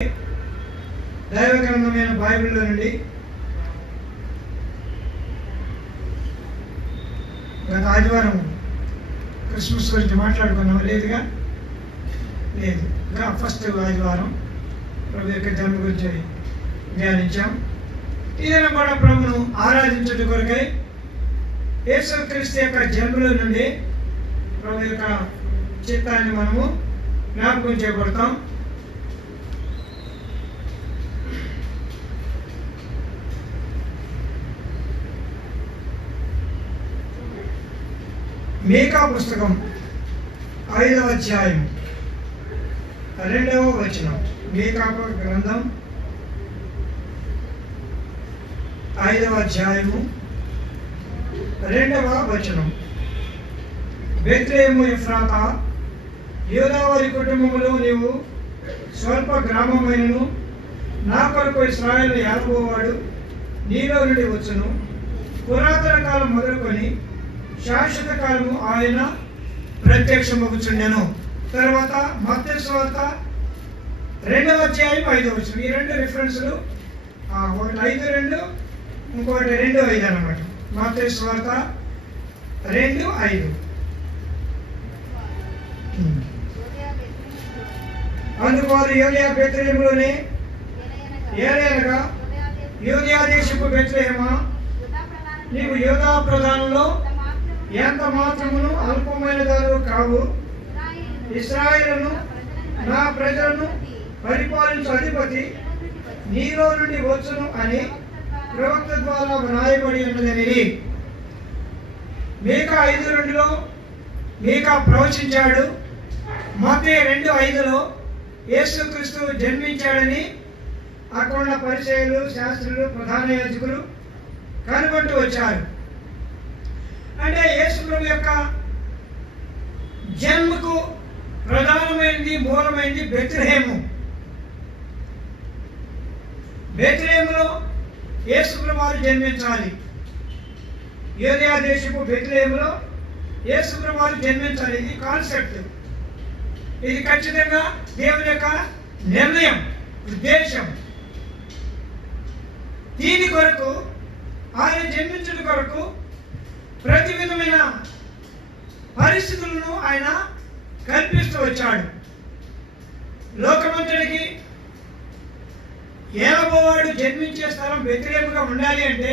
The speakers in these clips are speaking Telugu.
దైవ గ్రంథమైన బైబిల్లో నుండి గత ఆదివారం క్రిస్మస్ గురించి మాట్లాడుకున్నాం. లేదు, ఇంకా ఫస్ట్ ఆదివారం ప్రభు యొక్క జన్మ గురించి ధ్యానించాం. ఈయన కూడా ప్రభును ఆరాధించడం కొరకై యేసుక్రీస్తు యొక్క జన్మలో నుండి ప్రభు యొక్క చిత్తాన్ని మనము జ్ఞాపకం చేయబడతాం. మీకా పుస్తకం 5వ అధ్యాయం 2వ వచనం. మీకా గ్రంథం 5వ అధ్యాయము 2వ వచనం. బెత్లెహేము ఎఫ్రాతా, యూదావారి కుటుంబములో నీవు స్వల్ప గ్రామమైనను నా కొరకు ఇశ్రాయేలు ఏలబోవాడు నీలో నుండి వచ్చును. పురాతన కాలం మొదలుకొని శాశ్వత కాలము ఆయన ప్రత్యక్షమగుచుండెను. తర్వాత మత్తయి సువార్త 2వ అధ్యాయం 5వ వచనం. ఈ రెండు రిఫరెన్స్లు, ఒకటి 5:2, ఇంకొకటి 2:5 అన్నమాట. మత్తయి సువార్త 2:5. అందుకు వారు యోదయ బెత్లెహేములోనే ఏలయనగా, యూదయ దేశపు బెత్లెహేమా, నీవు యూదా ప్రధానంలో ఎంత మాత్రమును అల్పమైన దానివి కావు. ఇశ్రాయేలును నా ప్రజలను పరిపాలించు అధిపతి నీలో నుండి వచ్చును అని ప్రవక్త ద్వారా వ్రాయబడి ఉన్నదని. మీకా 5:2లో మీకా ప్రవచించాడు. మత్తయి 2:5లో యేసుక్రీస్తు జన్మించాడని అక్కడ పరిచయులు, శాస్త్రులు, ప్రధాన యాజకులు కనుగొంటూ వచ్చారు. అంటే యేసు ప్రభు యొక్క జన్మకు ప్రధానమైనది, మూలమైనది బెత్లెహేము. బెత్లెహేములో యేసు ప్రభు వారు జన్మించాలి. యూదయ దేశపు బెత్లెహేములో యేసు ప్రభు వారు జన్మించాలి. ఇది కాన్సెప్ట్. ఇది ఖచ్చితంగా దేవుని యొక్క నిర్ణయం, ఉద్దేశం. దీని కొరకు, ఆయన జన్మించడం కొరకు ప్రతి విధమైన పరిస్థితులను ఆయన కల్పిస్తూ వచ్చాడు. లోకమంతటికి ఏలబోవాడు జన్మించే స్థలం బెత్లెహేముగా ఉండాలి అంటే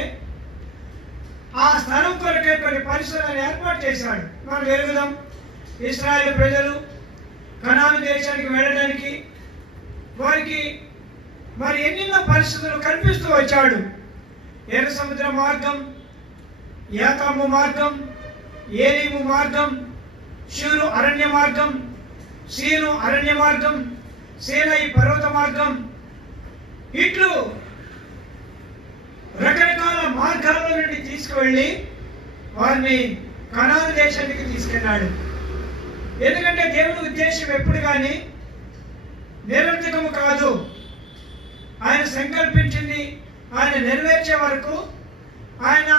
ఆ స్థలం కొరకే కొన్ని పరిస్థితులను ఏర్పాటు చేశాడు. మనం ఎరుగుదాం, ఇశ్రాయేలు ప్రజలు కనాను దేశానికి వెళ్ళడానికి వారికి మరి ఎన్నెన్నో పరిస్థితులు కల్పిస్తూ వచ్చాడు. ఎర్ర సముద్ర మార్గం, యాతాము మార్గం, ఏలీము మార్గం, షూరు అరణ్య మార్గం, సీను అరణ్య మార్గం, సీనై పర్వత మార్గం, ఇట్లు రకరకాల మార్గాల నుండి తీసుకువెళ్ళి వారిని కనాను దేశానికి తీసుకెళ్ళాడు. ఎందుకంటే దేవుని ఉద్దేశం ఎప్పుడు కానీ నిరర్థకము కాదు. ఆయన సంకల్పించింది ఆయన నెరవేర్చే వరకు ఆయన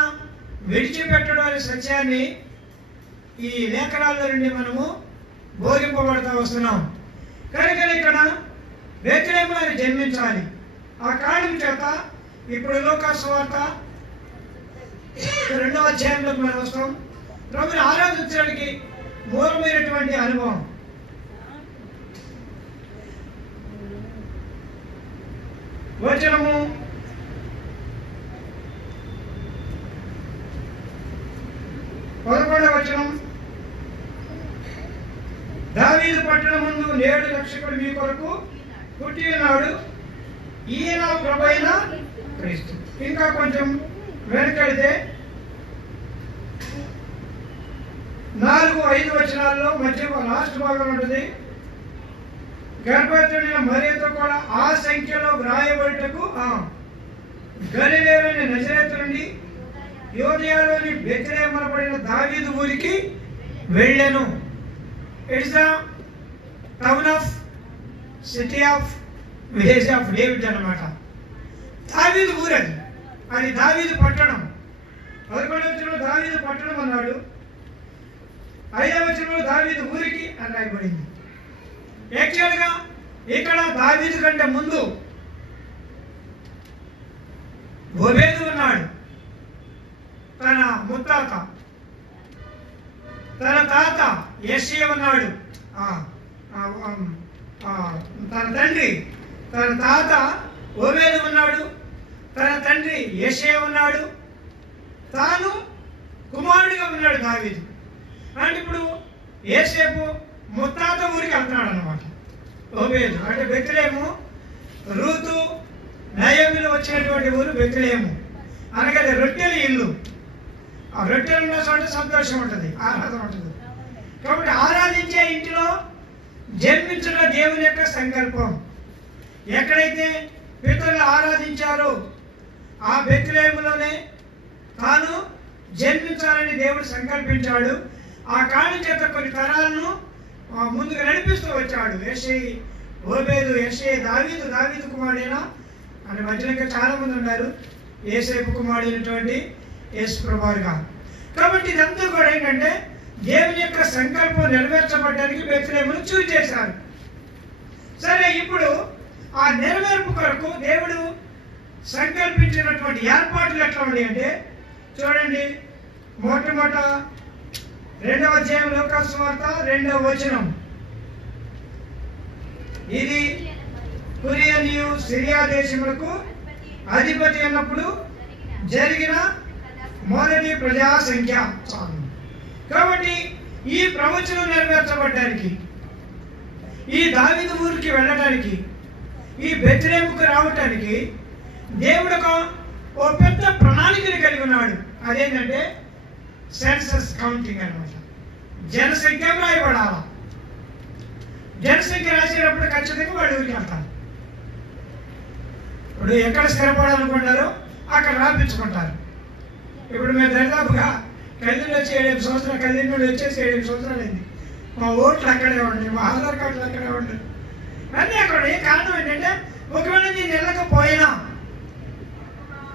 విడిచిపెట్టడం అనే సత్యాన్ని ఈ లేఖనాల నుండి మనము బోధింపబడతా వస్తున్నాం. కనుక ఇక్కడ బెత్లెహేములో ఆయన జన్మించాలి. ఆ కారణం చేత ఇప్పుడు లూకా సువార్త 2వ అధ్యాయంలోకి మనం వస్తాం. ప్రభుని ఆరాధించడానికి మూలమైనటువంటి అనుభవం. వచనము 11వ వచనం. దావీదు పట్టణమందు నేడు రక్షకుడు మీ కొరకు పుట్టి ఉన్నాడు, ఈయన ప్రభువైన క్రీస్తు. ఇంకా కొంచెం వెనకెడితే 4-5 వచనాల్లో మధ్య లాస్ట్ భాగం ఉంటుంది. గర్భవతుడైన మరియతో కూడా ఆ సంఖ్యలో వ్రాయబడుటకు గలిలయలోని నజరేతు నుండి యూదయలోని బెత్లెహేము అనబడిన దావీదు ఊరికి వెళ్ళెను. It's the town of city of village of David అన్నమాట. దావీదు ఊరు అది. అది దావీదు పట్టణం. 11వ వచనంలో దావీదు పట్టణం అన్నాడు. 5వ వచనంలో దావీదు ఊరికి అని రాయబడింది. యాక్చువల్గా ఇక్కడ దావీదు కంటే ముందు ఓబేదు ఉన్నాడు, తన ముత్తాత. తన తాత యెషయా ఉన్నాడు, తన తాత ఓబేదు ఉన్నాడు, తన తండ్రి యెషయా ఉన్నాడు, తాను కుమారుడిగా ఉన్నాడు దావీదు. అంటే ఇప్పుడు యేసేపు ముత్తాత ఊరికి వెళ్తున్నాడు అన్నమాట. ఓబేదు అంటే బెత్లెహేము, రూతు నయోమిలో వచ్చినటువంటి ఊరు బెత్లెహేము, అనగా రొట్టెల ఇల్లు. ఆ రొట్టెలు ఉన్న చోట సంతోషం ఉంటుంది, ఆరాధన ఉంటుంది. కాబట్టి ఆరాధించే ఇంటిలో జన్మించడం దేవుని యొక్క సంకల్పం. ఎక్కడైతే పితరులు ఆరాధించారో ఆ బెత్లెహేములోనే తాను జన్మించాలని దేవుడు సంకల్పించాడు. ఆ కారణం చేత కొన్ని తరాలను ముందుకు నడిపిస్తూ వచ్చాడు. యెషయా, ఓబేదు, యెషయా, దావీదు, దావీదు కుమారుడైన అని మధ్యలో ఇంకా చాలా మంది ఉన్నారు. యేసేపు కుమారుడైనటువంటి యేసు ప్రభువుగా. కాబట్టి ఇదంతా కూడా ఏంటంటే దేవుని యొక్క సంకల్పం నెరవేర్చబడడానికి బెత్లెహేమును చూస్ చేశారు. సరే, ఇప్పుడు ఆ నెరవేర్పు కొరకు దేవుడు సంకల్పించినటువంటి ఏర్పాట్లు ఎట్లా ఉన్నాయి అంటే చూడండి. మొట్టమొదట 2వ అధ్యాయం లూకాసు వార్త 2వ వచనం. ఇది కురియనియు సిరియా దేశములకు అధిపతి అన్నప్పుడు జరిగిన మొదటి ప్రజా సంఖ్య. కాబట్టి ఈ ప్రవచనం నెరవేర్చబడ్డానికి, ఈ దావీదు ఊరికి వెళ్ళడానికి, ఈ బెత్లెహేముకు రావటానికి దేవుడు ఓ పెద్ద ప్రణాళికను కలిగి ఉన్నాడు. అదేంటంటే సెన్సస్ కౌంటింగ్ అనమాట. జనసంఖ్య రాయబడాల. జనసంఖ్య రాసేటప్పుడు ఖచ్చితంగా వాడి ఊరికి వెళ్తారు. ఇప్పుడు ఎక్కడ స్థిరపడాలనుకుంటారో అక్కడ రాపించుకుంటారు. ఇప్పుడు మేము దరిదాపుగా కదిలి వచ్చి 7 సంవత్సరాలు, కదిలి నుండి వచ్చేసి 7 సంవత్సరాలు అయింది. మా ఓట్లు అక్కడే ఉండి, మా ఆధార్ కార్డులు అక్కడే ఉండి అన్నీ అక్కడ. కారణం ఏంటంటే ఒకవేళ నేను వెళ్ళకపోయినా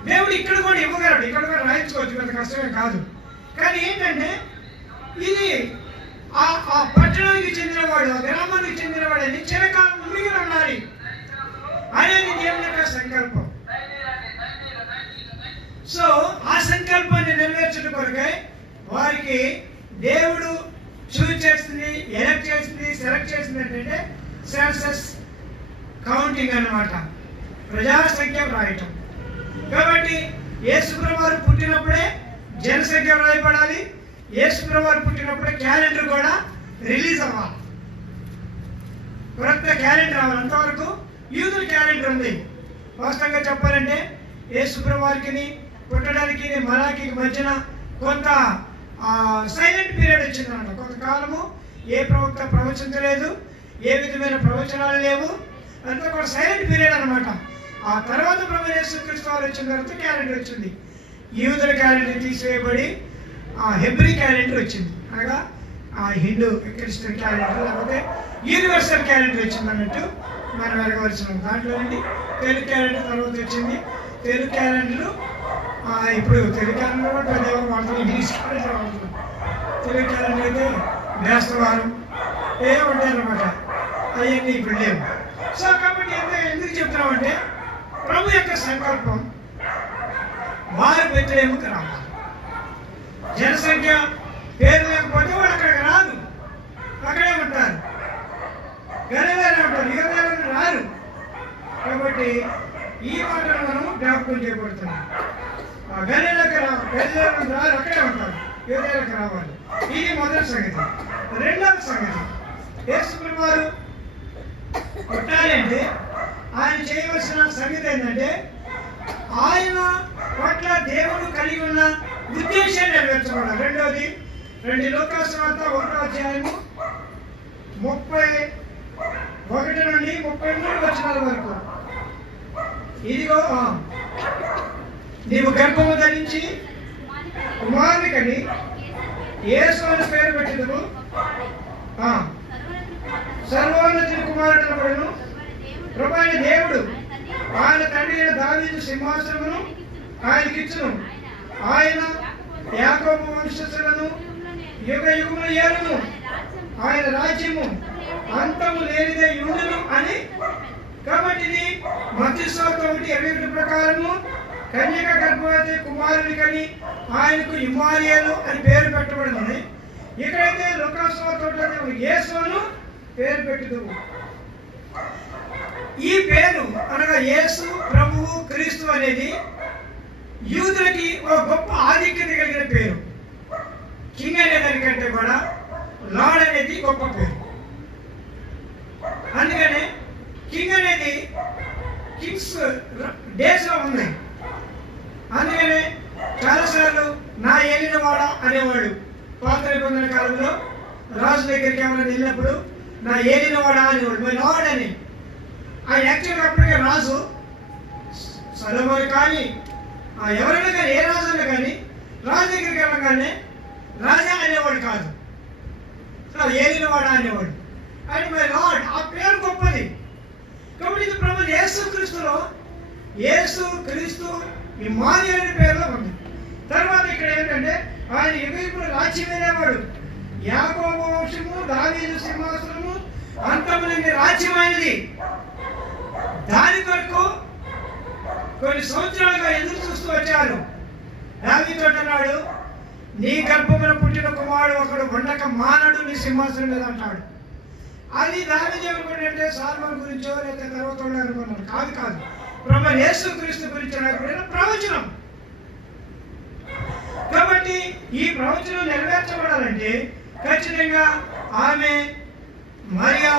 దేవుడు ఇక్కడ కూడా ఇవ్వగలడు, ఇక్కడ కూడా రాయించుకోవచ్చు, పెద్ద కష్టమే కాదు. కానీ ఏంటంటే ఇది ఆ పట్టణానికి చెందినవాడు, ఆ గ్రామానికి చెందినవాడు అని చిరకాలం మిగిలి ఉండాలి అనేది దేవుని యొక్క సంకల్పం. సో ఆ సంకల్పాన్ని నెరవేర్చడం కొరకై వారికి దేవుడు చూస్ చేస్తుంది, ఎలక్ట్ చేస్తుంది, సెలెక్ట్ చేస్తుంది. ఏంటంటే సెన్సస్ కౌంటింగ్ అన్నమాట, ప్రజాసంఖ్య రాయటం. కాబట్టి యేసుప్రభువారు పుట్టినప్పుడే జనసంఖ్య రాయబడాలి. యేసుప్రభువారు పుట్టినప్పుడే క్యాలెండర్ కూడా రిలీజ్ అవ్వాలి, కొత్త క్యాలెండర్ రావాలి. అంతవరకు యూదుల క్యాలెండర్ ఉంది. వాస్తవంగా చెప్పాలంటే యేసుప్రభువారికి పుట్టడానికి మలాకి మధ్యన కొంత సైలెంట్ పీరియడ్ వచ్చిందన్నమాట. కొంతకాలము ఏ ప్రవక్త ప్రవచించలేదు, ఏ విధమైన ప్రవచనాలు లేవు, అంతా కూడా సైలెంట్ పీరియడ్ అనమాట. ఆ తర్వాత ప్రభు యేసుక్రీస్తు వారు వచ్చిన తర్వాత క్యాలెండర్ వచ్చింది. యూదుల క్యాలెండర్ తీసివేయబడి హెబ్రీ క్యాలెండర్ వచ్చింది, అనగా హిందూ క్రిస్టియన్ క్యాలెండర్, లేకపోతే యూనివర్సల్ క్యాలెండర్ వచ్చింది అన్నట్టు మనం ఎరగవలసిన. దాంట్లో నుండి తెలుగు క్యాలెండర్ తర్వాత వచ్చింది. తెలుగు క్యాలెండర్ ఇప్పుడు తెలుగు క్యాలెండర్ కూడా పెద్దవారు వాడుతున్నాం, ఇంగ్లీష్ క్యాలెండర్ వాడుతున్నాం. తెలుగు క్యాలెండర్ అయితే బేస్తవారం ఏ ఉంటాయన్నమాట, అవన్నీ ఇప్పుడు లేవు. సో కాబట్టి ఎందుకు చెప్తున్నామంటే ప్రభు యొక్క సంకల్పం వారి బెత్లెహేముకు రావాలి. జనసంఖ్య పేరు లేకపోతే వాళ్ళు అక్కడికి రాదు, అక్కడే ఉంటారు, గలిలయలో ఉంటారు, యూదేయులు రారు. కాబట్టి ఈ మాటను మనం జ్ఞాపకం చేయబడుతున్నాం. గలిలయకు రారు, అక్కడే ఉంటారు, యూదేయులకు రావాలి. ఇది మొదటి సంగతి. రెండవ సంగతి, యేసుప్రభువు వారు పుట్టాలంటే ఆయన చేయవలసిన సంగతి ఏంటంటే ఆయన పట్ల దేవుడు కలిగి ఉన్న ఉద్దేశాన్ని నెరవేర్చబడాలి. రెండవది 2 లూకాసు వార్త 1వ అధ్యాయము 31 నుండి 33 వచనాల వరకు. ఇదిగో నీవు గర్భము ధరించి కుమారుని కని యేసు అని పేరు పెట్టెదవు, సర్వోన్నతుని కుమారుడు ప్రభు అయిన దేవుడు ఆయన తండ్రి అయిన దావీదు సింహాసనమును ఆయనకిచ్చును. ఆయన యాకోబు వంశస్థులను యుగ యుగములు ఏలును. ఆయన రాజ్యము అంతము లేనిదే యుండును అని. కాబట్టి ఇది మత్తయి సువార్త 1:21 ప్రకారము కన్యక గర్భవతి కుమారుని కని ఆయనకు ఇమ్మానుయేలు అని పేరు పెట్టబడింది. ఇక్కడైతే లూకా సువార్త 1 యేసు అని పేరు పెట్టుదువు. ఈ పేరు అనగా యేసు, ప్రభువు, క్రీస్తు అనేది యూదులకి ఒక గొప్ప ఆధిక్యత కలిగిన పేరు. కింగ్ అనే దానికంటే కూడా లార్డ్ అనేది గొప్ప పేరు. అందుకనే కింగ్ అనేది కింగ్స్ డేస్ లో ఉంది. అందుకనే చాలాసార్లు నా ఏలినవాడ అనేవాడు. పాత నిబంధన కాలంలో రాజు దగ్గరికి ఎవరైనా వెళ్ళినప్పుడు నా ఏలినవాడ అనేవాడు, మై లార్డ్ అని. ఆ యాక్చువల్గా అప్పటికే రాజు సొలొమోను కానీ ఎవరైనా కానీ, ఏ రాజు అయినా కానీ రాజు దగ్గరికి వెళ్ళగానే రాజా అనేవాడు కాదు, ఏలినవాడ అనేవాడు. అండ్ మై లార్డ్, ఆ పేరు గొప్పది. కాబట్టి ఇది ప్రభు యేసు క్రీస్తులో యేసు క్రీస్తు ఇమ్మానుయేలు అనే పేరులో ఉంది. తర్వాత ఇక్కడ ఏంటంటే ఆయన యుగయుగములు రాజ్యమేనేవాడు. యాకోబు వంశము, దావీదు సింహాసనము, అంతము లేని రాజ్యమైనది. దాని కొరకు కొన్ని సంవత్సరాలుగా ఎదురు చూస్తూ వచ్చారు. దావీదు అంటున్నాడు, నీ గర్భమున పుట్టిన కుమారుడు ఒకడు వండక మానడు నీ సింహాసనం మీద అంటాడు. అది దావీదు అనుకుంటే సాల్మన్ గురించో లేదా తర్వాత అనుకున్నాడు. కాదు, ప్రభు యేసు క్రీస్తు గురించి ప్రవచనం. కాబట్టి ఈ ప్రవచనం నెరవేర్చబడాలంటే ఖచ్చితంగా ఆమె మరియా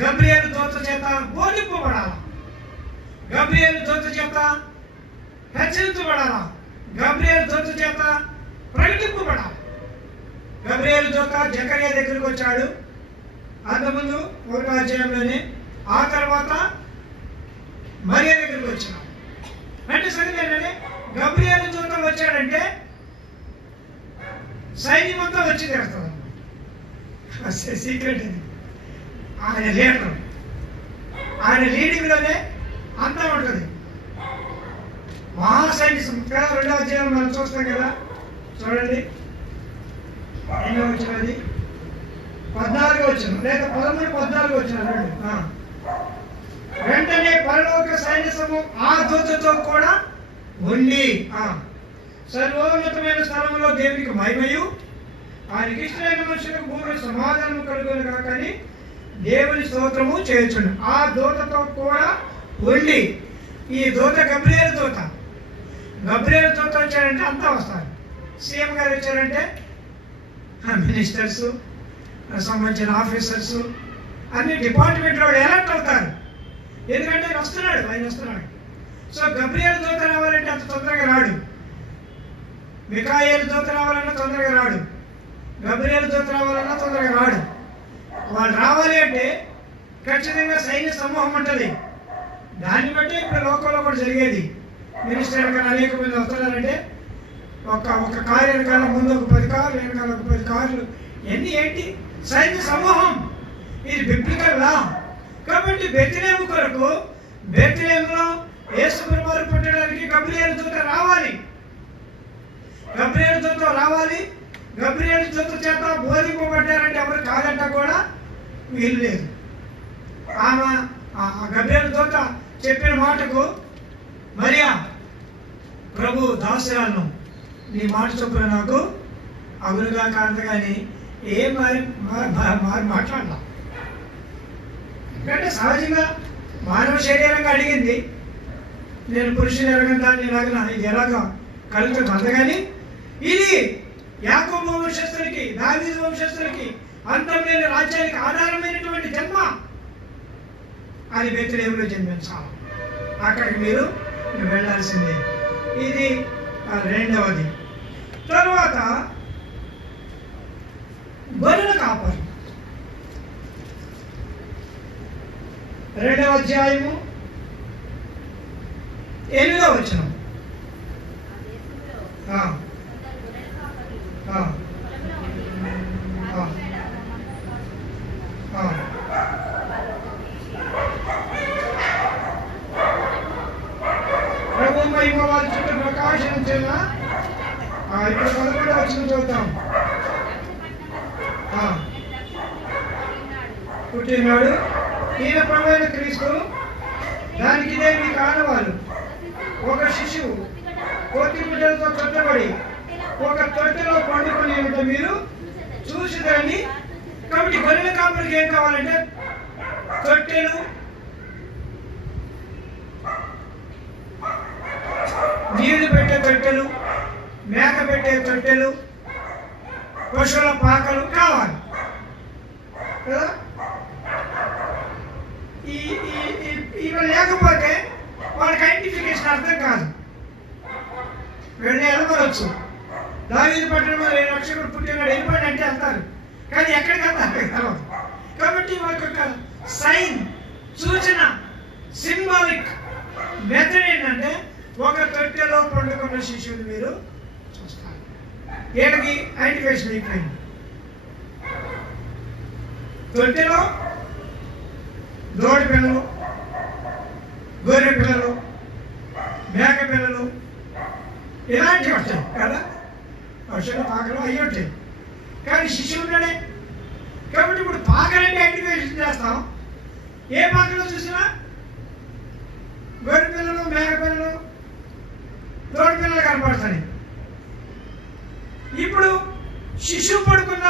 గబ్రియేలు దూత చేత బోధింపబడాలి, గబ్రియేలు దూత చేత హెచ్చరించబడాలా, గబ్రియేలు దూత చేత ప్రకటింపబడాలి. గబ్రియేలు దూత జకర్యా దగ్గరికి వచ్చాడు అంతకుముందు 1వ అధ్యాయంలోనే. ఆ తర్వాత మరియా దగ్గరికి వచ్చినాడు. అంటే సంగతి ఏంటంటే గబ్రియేలు దూత వచ్చాడంటే సైన్యం అంతా వచ్చి తీరుతుంది. సీక్రెట్ ఇది. ఆయన లీడర్, ఆయన లీడింగ్లోనే అంతా ఉంటుంది. మహాసైన్యం 2వ అధ్యాయం మనం చూస్తాం కదా, చూడండి. ఎన్నో వచ్చినది 14 వచ్చిన లేదా 13, 14 వచ్చిన. వెంటనే పరలోక సైన్యము ఆ దూతతో కూడా ఉండి సర్వోన్నతమైన స్థలంలో దేవునికి మహిమయు ఆయనకి ఇష్టమైన మనుషులకు భూమిని సమాధానం కలుగును కాకని దేవుని స్తోత్రము చేయుచుండు. ఆ దూతతో కూడా ఉండి, ఈ దూత గబ్రియేలు దూత. గబ్రియేలు దూత వచ్చాడంటే అంతా వస్తారు. సీఎం గారు వచ్చారంటే మినిస్టర్స్, సంబంధించిన ఆఫీసర్స్, అన్ని డిపార్ట్మెంట్లో ఎలర్ట్ అవుతారు. ఎందుకంటే ఆయన వస్తున్నాడు. సో గబ్రియేలు దూత రావాలంటే అంత తొందరగా రాడు. మిఖాయేలు దూత రావాలన్నా తొందరగా రాడు. గబ్రియేలు దూత రావాలన్నా తొందరగా రాడు. వాళ్ళు రావాలి అంటే ఖచ్చితంగా సైన్య సమూహం ఉంటుంది. దాన్ని బట్టి ఇప్పుడు లోకంలో కూడా జరిగేది. మినిస్టర్ కానీ అనేక మంది వస్తున్నారంటే ఒక కారు వెనకాల ముందు ఒక 10 కార్లు, వెనకాల ఒక 10 కార్లు, ఇవన్నీ ఏంటి? సైన్య సమూహం. ఇది బిబ్లికల్ లా. కాబట్టి బెత్లెహేము కొరకు, బెత్లెహేములో యేసు ప్రభువు పుట్టడానికి గబ్రియేలు దూత రావాలి. గబ్రియేలు దూత రావాలి. గబ్రియేలు దూత చేత బోధింపబడ్డారంటే ఎవరు కాదంట కూడా వీలు లేదు. ఆమె గబ్రియేలు దూత చెప్పిన మాటకు మరియా, ప్రభు దాసురాలను, నీ మాట చొప్పున నాకు అవునుగా కాదు కానీ ఏం మాట్లాడలా. ఎందుకంటే సహజంగా మానవ శరీరంగా అడిగింది, నేను పురుషుని ఎరగని దాన్ని ఎలాగనా, ఇది ఎలాగా కలుగుతుంది. అంతగాని ఇది యాకోబు వంశస్థులకి, దావీదు వంశస్థులకి, అంతం లేని రాజ్యానికి ఆధారమైనటువంటి జన్మ. అది బెత్లెహేములో జన్మించాలి. అక్కడికి మీరు వెళ్ళాల్సిందే. ఇది రెండవది. తరువాత గొర్రెల కాపరి. 2వ అధ్యాయము 8వ వచనం. ప్రభు మహిమ వారి చుట్టూ ప్రకాశించిన. ఇప్పుడు 11వ వచనం చూద్దాం. పుట్టినాడు, ఈయన ప్రభువైన క్రీస్తు. దానికి ఇదే మీ కారణవాలు. ఒక శిశువు కోతి గుడ్డలతో చుట్టబడి ఒక తొట్టెలో పండుకొని మీరు చూసిదాన్ని. కాబట్టి గొర్రెల కాపరికి ఏం కావాలంటే తొట్టెలు, నీళ్లు పెట్టే తొట్టెలు, మేక పెట్టే తొట్టెలు, పశువుల పాకలు కావాలి కదా. ఇవి లేకపోతే వాళ్ళకి ఐడెంటిఫికేషన్ అర్థం కాదు. వెళ్ళి వెళ్ళవచ్చు. దావీదు పట్టణంలో రక్షకుడు పుట్టినాడు వెళ్ళిపోయాడు అంటే వెళ్తారు, కానీ ఎక్కడికి వెళ్తారు. కాబట్టి వాళ్ళకి ఒక సైన్, సూచన, సింబాలిక్ మెథడ్ ఏంటంటే ఒక తొట్టెలో పండుకున్న శిశువుని మీరు చూస్తారు. ఏడికి ఐడెంటిఫికేషన్ అయిపోయింది. తొట్టెలో దోడి పిల్లలు, గొర్రె పిల్లలు, మేక పిల్లలు ఇలాంటివి ఉంటాయి కదా. పశువుల పాకలు అయ్యి ఉంటాయి, కానీ శిశువులోనే. కాబట్టి ఇప్పుడు పాకలంటే ఐడెంటిఫికేషన్ చేస్తాం. ఏ పాకలో చూసినా గొర్రె పిల్లలు, మేక పిల్లలు, దోడి పిల్లలు కనపడతాయి. ఇప్పుడు శిశువు పడుకున్న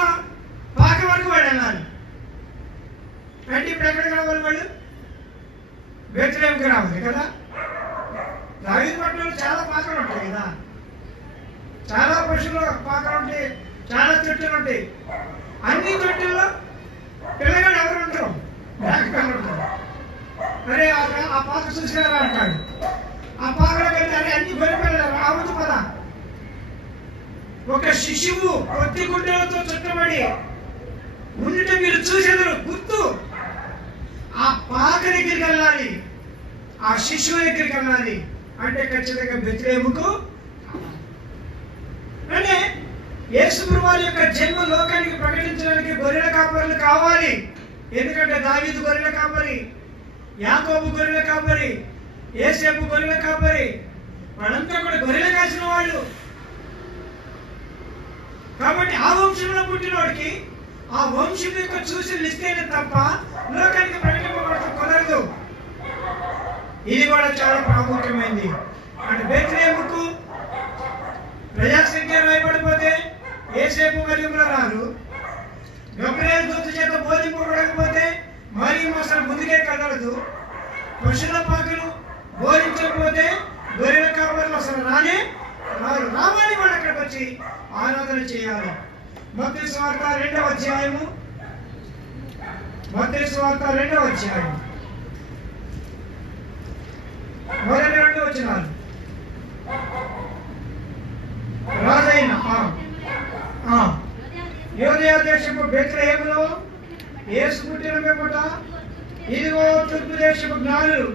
పాక వరకు వాడు వెళ్ళాలి అంటే ఇప్పుడు ఎక్కడికి రావాలి? వాళ్ళు బెత్లెహేముకి రావాలి కదా. దావీదు పట్టణంలో చాలా పాకలు ఉంటాయి కదా, చాలా పశువుల పాకలు ఉంటాయి, చాలా తొట్టెలు ఉంటాయి. అన్ని తొట్టెల్లో పిల్లగాడు ఎవరు ఉంటారు? మేక పిల్లలు ఉంటారు. అరే ఆ పాక చూసినారా అంటాడు. ఆ పాకలో వెళ్తే అరే అన్ని గొర్రె పిల్లలు రావద్దు కదా. ఒక శిశువు కొద్ది గుడ్డలతో చుట్టబడి ఉండిట మీరు చూసేదరు గుర్తు. ఆ పాక దగ్గరికి వెళ్ళాలి, ఆ శిశువు దగ్గరికి వెళ్ళాలి అంటే ఖచ్చితంగా బెత్లెహేముకు. అంటే యేసుప్రభువు వారి యొక్క జన్మ లోకానికి ప్రకటించడానికి గొర్రెల కాపరులు కావాలి. ఎందుకంటే దావీదు గొర్రెల కాపరి, యాకోబు గొర్రెల కాపరి, యేసేపు గొర్రెల కాపరి, వాళ్ళంతా కూడా గొర్రెలు కాసిన వాళ్ళు. కాబట్టి ఆ వంశంలో పుట్టినవాడికి ఆ వంశం యొక్క చూసి లిస్తేనే తప్ప లోకానికి ప్రకటింపబడటం కుదరదు. ఇది కూడా చాలా ప్రాముఖ్యమైనది. అంటే బెత్లెహేముకు ప్రజాసంఖ్య రాయబడిపోతే యేసేపు మరియులు రారు. గబ్రియయేలు దూత చేత బోధింపబడకపోతే మరియమ్మ అసలు ముందుకే కదలదు. పశువుల పాకలు బోధించకపోతే గొర్రెల కాపరులు అసలు రానే రారు. రావాలి వాళ్ళు అక్కడికి వచ్చి ఆరాధన చేయాలి. మత్తయి సువార్త 2వ అధ్యాయము, మత్తయి సువార్త 2వ అధ్యాయం మొదటి 2 వచనాలు. రాజైన యూదయ దేశపు బెత్లెహేములో యేసు పుట్టిన పిమ్మట ఇదిగో తూర్పు దేశపు జ్ఞానులు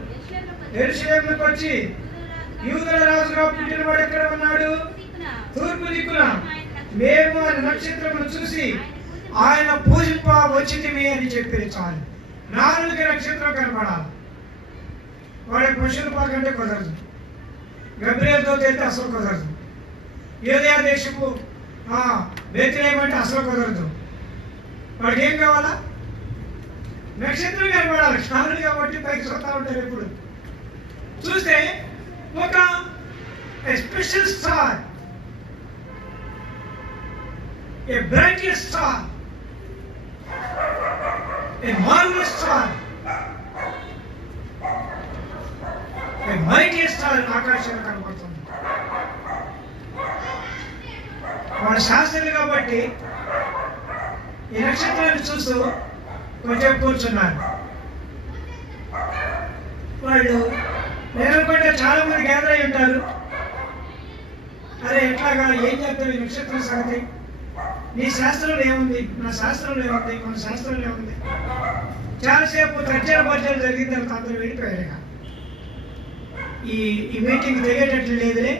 యెరూషలేముకు వచ్చి యూదుల రాజుగా పుట్టినవాడు ఎక్కడ ఉన్నాడు? తూర్పు దిక్కున. మేము ఆయన నక్షత్రమును చూసి ఆయన పూజింప వచ్చితిమి అని చెప్పి చాలు. జ్ఞానులకి నక్షత్రం కనపడాలి. వాడి పశువుల పాక అంటే కుదరదు. గబ్రియయేలుతో అయితే అసలు కుదరదు. యూదయ దేశపు బెత్లెహేము అంటే అసలు కుదరదు. వాడికి ఏం కావాలా? నక్షత్రం కనపడాలి. జ్ఞానులు కాబట్టి పైకి చూస్తూ ఉంటారు. ఎప్పుడు చూస్తే ఒక special star, a brightest star, a marvelous star, a mightiest star ఆకాశంలో కనపడుతుంది. వాడు శాస్త్రులు కాబట్టి ఈ నక్షత్రాన్ని చూస్తూ కొంచెం కూర్చున్నారు. వాళ్ళు నేను అనుకుంటే చాలా మంది గ్యాదర్ అయి ఉంటారు. అరే ఎట్లాగా ఏం చెప్తావు ఈ నక్షత్రం సంగతి? నీ శాస్త్రంలో ఏముంది, నా శాస్త్రంలో ఏముంది, మన శాస్త్రంలో ఏముంది? చాలాసేపు తర్జన భర్జన జరిగిన తర్వాత అందరూ వెళ్ళిపోయారు. ఈ మీటింగ్ తెగేటట్లు లేదులే,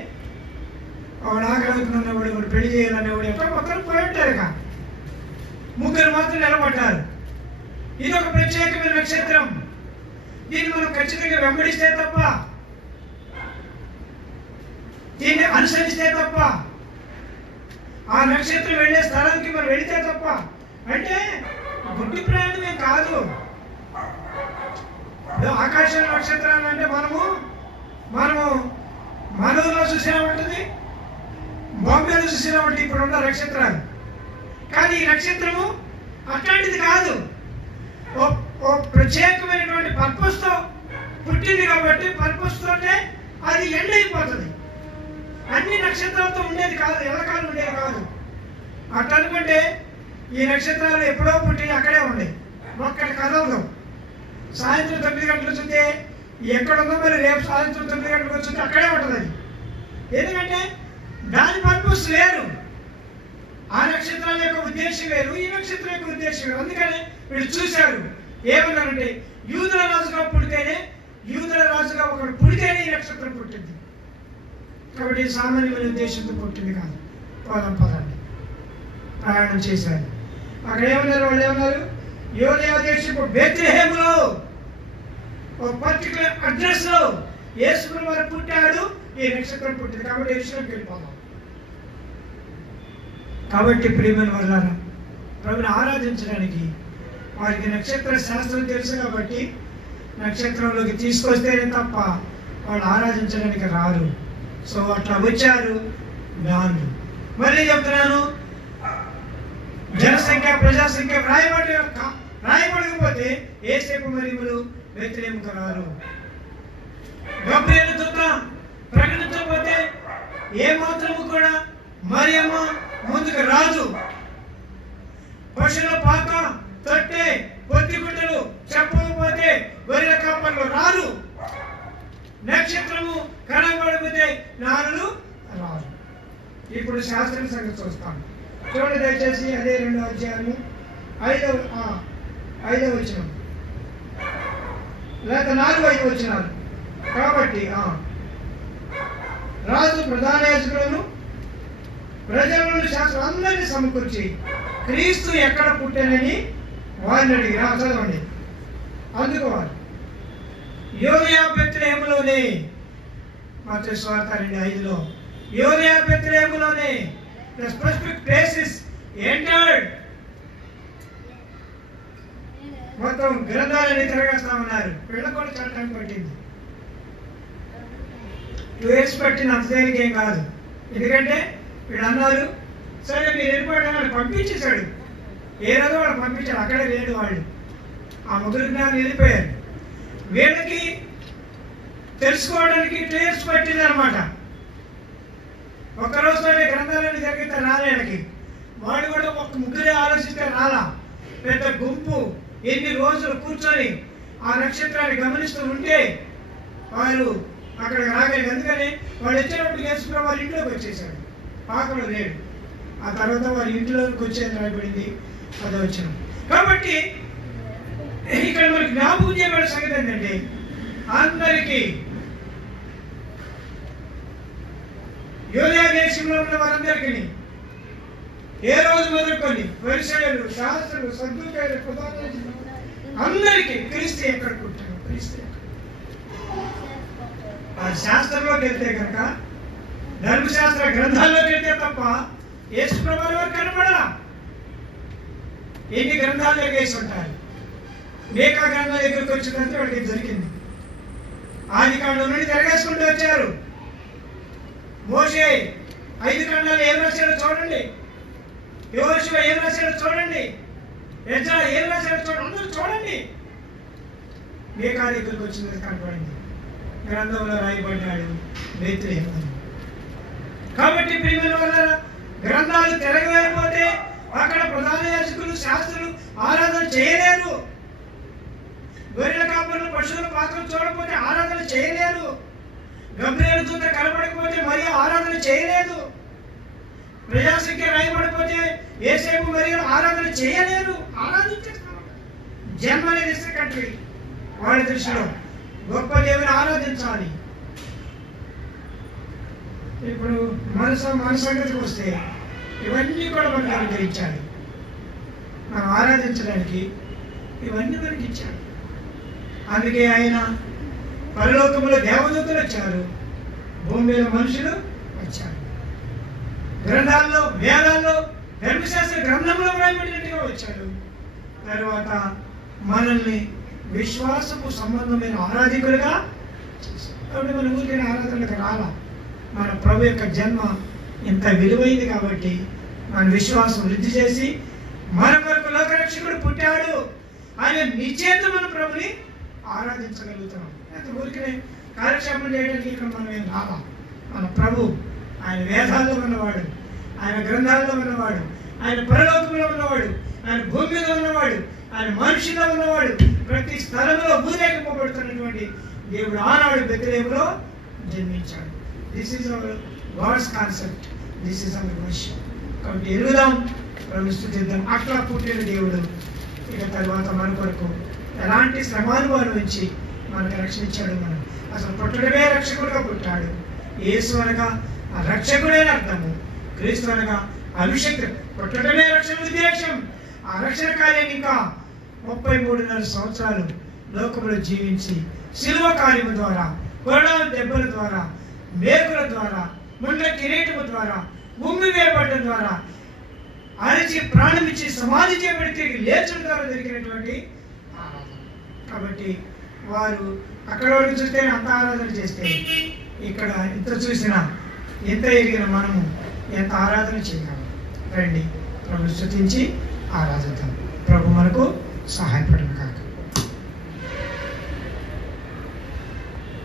వాడు ఆకలికున్నవాడు వాడు పెళ్లి చేయాలనేవాడు ఎక్కడ మొత్తం పోయి ఉంటారు. ముగ్గురు మాత్రం నిలబడ్డారు. ఇది ఒక ప్రత్యేకమైన నక్షత్రం. దీన్ని మనం ఖచ్చితంగా వెంబడిస్తే తప్ప, దీన్ని అనుసరిస్తే తప్ప, ఆ నక్షత్రం వెళ్ళే స్థలానికి మనం వెళితే తప్ప, అంటే గుడ్డి ప్రయాణమే కాదు. ఆకాశ నక్షత్రాలు అంటే మనము మనలో చూసినా ఉంటుంది, బాంబేలో చూసినా ఉంటుంది ఇప్పుడు ఉన్న నక్షత్రాలు. కానీ ఈ నక్షత్రము అట్లాంటిది కాదు. ఓ ప్రత్యేకమైనటువంటి పర్పస్తో పుట్టింది కాబట్టి పర్పస్తోనే అది ఎండ్ అయిపోతుంది. అన్ని నక్షత్రాలతో ఉండేది కాదు, ఎల్లకాలం ఉండేది కాదు. అట్లా అనుకుంటే ఈ నక్షత్రాలు ఎప్పుడో పుట్టి అక్కడే ఉండే, ఒక్కటి కదలదు. సాయంత్రం 9 గంటలు చూస్తే ఎక్కడుందో మరి రేపు సాయంత్రం 9 గంటలకు వచ్చింది అక్కడే ఉంటుంది అది. ఎందుకంటే దాని పర్పస్ వేరు, ఆ నక్షత్రాల యొక్క ఉద్దేశం వేరు, ఈ నక్షత్రం యొక్క ఉద్దేశం వేరు. అందుకని వీళ్ళు చూశారు, ఏమన్నారంటే యూదుల రాజుగా పుడితేనే, యూదుల రాజుగా ఒకడు పుడితేనే ఈ నక్షత్రం పుట్టింది. కాబట్టి సామాన్యమైన ఉద్దేశంతో పుట్టింది కాదు. పదండి ప్రయాణం చేశారు. అక్కడ ఏమన్నారు, వాళ్ళు ఏమన్నారు, యోదయ దేశపు బెత్లెహేములో ఒక పర్టికులర్ అడ్రస్ లో యేసు వారు పుట్టాడు, ఈ నక్షత్రం పుట్టింది. కాబట్టి యెరూషలేముకి వెళ్ళిపోదాం. కాబట్టి ప్రియమైన వాళ్ళారా, ప్రభుని ఆరాధించడానికి వారికి నక్షత్ర శాస్త్రం తెలుసు కాబట్టి నక్షత్రంలోకి తీసుకొస్తేనే తప్ప వాళ్ళు ఆరాధించడానికి రారు. సో అట్లా వచ్చారు గాంధీ. మళ్ళీ చెప్తున్నాను, జనసంఖ్య ప్రజాసంఖ్య రాయబడకపోతే యేసేపు మరియులు బెత్లెహేముకు రారు. గబ్రియేలు దూత ప్రకటించకపోతే ఏ మాత్రము కూడా మరియమ్మ ముందుకు రాదు. పశువుల పాక, తొట్టె, పొత్తిగుడ్డలు చెప్పకపోతే గొర్రెల కాపర్లు రారు. నక్షత్రము కనబడకపోతే నారులు రారు. ఇప్పుడు శాస్త్రం సంగతి చూస్తాను. చూడండి దయచేసి, అదే 2వ అధ్యాయము 5వ వచనం లేక 4-5 వచనాలు. కాబట్టి రాజు ప్రధాన యాజకులను ప్రజలను శాస్త్రం అందరినీ సమకూర్చి క్రీస్తు ఎక్కడ పుట్టానని వారిని అడిగి చదవండి. అందుకు వారు యోదయ బెత్లెహేములోనే, మత్తయి సువార్త 2:5లో యోదయ బెత్లెహేములోనే the specific places entered. మొత్తం గ్రంథాలని తిరగేస్తామన్నారు. వీళ్ళ కూడా చట్టం పట్టింది. 2 years పట్టిన అంత తేలిక ఏం కాదు. ఎందుకంటే వీళ్ళు అన్నారు, సరే మీరు వెళ్ళిపోయాడు, పంపించేశాడు. ఏ రోజు వాడు పంపించాడు, అక్కడే లేడు వాళ్ళు. ఆ ముగ్గురు జ్ఞానం వెళ్ళిపోయారు. వీళ్ళకి తెలుసుకోవడానికి 2 years పట్టింది అనమాట. ఒక్కరోజుతోనే గ్రంథాలన్నీ జరిగితే రాలేళ్ళకి. వాడు కూడా ఒక ముగ్గురే ఆలోచిస్తే రాలా. పెద్ద గుంపు ఎన్ని రోజులు కూర్చొని ఆ నక్షత్రాన్ని గమనిస్తూ ఉంటే వారు అక్కడ రాగలిగారు. అందుకని వాడు వచ్చినప్పుడు యేసుప్రభువు వారి ఇంట్లోకి వచ్చేసాడు, పాకలో లేడు. ఆ తర్వాత వారి ఇంట్లోకి వచ్చేది రాయబడింది 10వ వచనం. కాబట్టి ఇక్కడ మనకి జ్ఞాపకం చేయబడిన సంగతి ఏంటంటే, అందరికీ యోదయ దేశంలో ఉన్న వారందరికీ ఏ రోజు మొదలుకొని పరిసయులు, శాస్త్రులు, సద్దుకాయులు, అందరికీ క్రీస్తు ఎక్కడ పుట్టాడు, క్రీస్తు ఆ శాస్త్రంలోకి వెళ్తే కనుక, ధర్మశాస్త్ర గ్రంథాల్లోకి వెళ్తే తప్ప యేసు ప్రభువు వారు కనపడరా. ఎన్ని గ్రంథాలు వేసి ఉంటారు. మేకా గ్రంథాల దగ్గరికి వచ్చిందంటే వాడికి దొరికింది. ఆదికాండం నుండి తిరగేసుకుంటూ వచ్చారు. మోషే 5 ఖండాలు ఏం రాశాడో చూడండి, యెహోషువ ఏం రాశాడో చూడండి, ఎజ్రా ఏం రాశాడో చూడండి, అందరూ చూడండి. మేకా దగ్గరికి వచ్చింది కనపడింది. గ్రంథంలో రాయబడ్డాడు బెత్లెహేము. కాబట్టి ప్రియమైన వాళ్ళారా, గ్రంథాలు తిరగలేకపోతే అక్కడ ప్రధాన యాజకులు, శాస్త్రులు ఆరాధన చేయలేరు. గొర్రెల కాపరులు, పశువుల పాత్రలు చూడకపోతే ఆరాధన చేయలేరు. గబ్రియేలు దూత కనబడకపోతే మరియ ఆరాధన చేయలేదు. ప్రజాసంఖ్య రాయబడకపోతే యేసేపు మరియ ఆరాధన చేయలేరు. ఆరాధించేస్తారు. జన్మ అనేది ఇస్తే కంట్రీ వాడి దృష్టిలో గొప్ప దేవుని ఆరాధించాలి. ఇప్పుడు మన సంగతికి వస్తే ఇవన్నీ కూడా మనకు అనుగ్రహించాలి. మనం ఆరాధించడానికి ఇవన్నీ మనకి ఇచ్చాడు. అందుకే ఆయన పరలోకంలో దేవదూతలు వచ్చారు, భూమి మీద మనుషులు వచ్చారు. గ్రంథాల్లో, వేదాల్లో, ధర్మశాస్త్ర గ్రంథంలో రాయబడినట్టుగా వచ్చాడు. తర్వాత మనల్ని విశ్వాసపు సంబంధమైన ఆరాధికులుగా చేశాడు. కాబట్టి మన ఊరికి ఆరాధనలకు రాలా. మన ప్రభు యొక్క జన్మ ఇంత విలువైంది కాబట్టి మన విశ్వాసం వృద్ధి చేసి మన కొరకు లోకరక్షకుడు పుట్టాడు ఆయన నిశ్చేత మన ప్రభుని ఆరాధించగలుగుతున్నాం. అయితే ఊరికనే కార్యక్షేమం చేయడానికి ఇక్కడ మనం ఏం రాలా. మన ప్రభు ఆయన వేదాల్లో ఉన్నవాడు, ఆయన గ్రంథాల్లో ఉన్నవాడు, ఆయన పరలోకంలో ఉన్నవాడు, ఆయన భూమి మీద ఉన్నవాడు, ఆయన మనిషిలో ఉన్నవాడు, ప్రతి స్థలంలో ఊరేగింపబడుతున్నటువంటి దేవుడు ఆనాడు బెత్లెహేములో జన్మించాడు. This is our god's concept, this is our worship. కాబట్టి ఎరుగుదాం, ప్రభు స్తుతిద్దాం. అట్లా పుట్టిన దేవుడు ఇక తర్వాత మన కొరకు ఎలాంటి శ్రమాలు అనుభవించి మనకు రక్షించాడు. మనం అసలు పుట్టడమే రక్షకుడుగా పుట్టాడు. యేసు అనగా ఆ రక్షకుడే అర్థము, క్రీస్తు అనగా అభిషేక్. పుట్టడమే రక్షణ ఉద్దేశం. ఆ రక్షణ కార్యాన్ని ఇంకా 33.5 సంవత్సరాలు లోకంలో జీవించి శిలువ కార్యము ద్వారా, కొరడాల దెబ్బల ద్వారా, మేకుల ద్వారా, ముండ్ల కిరీటము ద్వారా, ఉమ్మి వేయబడడం ద్వారా, అరిచి ప్రాణం ఇచ్చి సమాధి చేయబడి తిరిగి లేచడం ద్వారా జరిగినటువంటి ఆరాధన. కాబట్టి వారు అక్కడ వరకు చూస్తే అంత ఆరాధన చేస్తే ఇక్కడ ఇంత చూసినా ఎంత ఎరిగిన మనము ఎంత ఆరాధన చేయగలం. రండి ప్రభు స్తుతించి ఆరాధిద్దాం. ప్రభు మనకు సహాయపడను కాక.